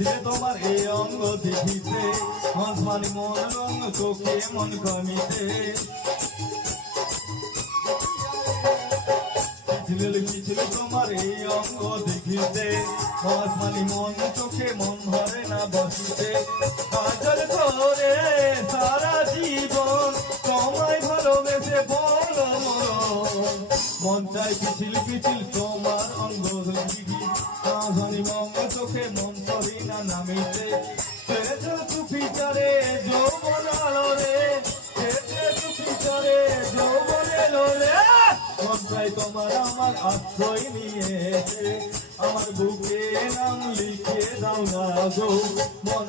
পিছিলে তোমার এই অঙ্গ দেখিতে মন মন রঙ চোখে মন কমিতে পিছিলে তোমার এই অঙ্গ দেখিতে মন চোখে মন ধরে না বসিতে কাজল করে সারা জীবন তোমায় ভালোবেসে বলো মন চাই পিছিল পিছিল তোমার অঙ্গ দেখিতে রাজধানী মন চোখে মন ধরি না নামিতে চুপি চারে যৌবন আলো রে চুপি চারে যৌবন এলো রে মন চাই তোমার আমার আশ্রয় নিয়েছে আমার বুকে নাম লিখে দাও না গো মন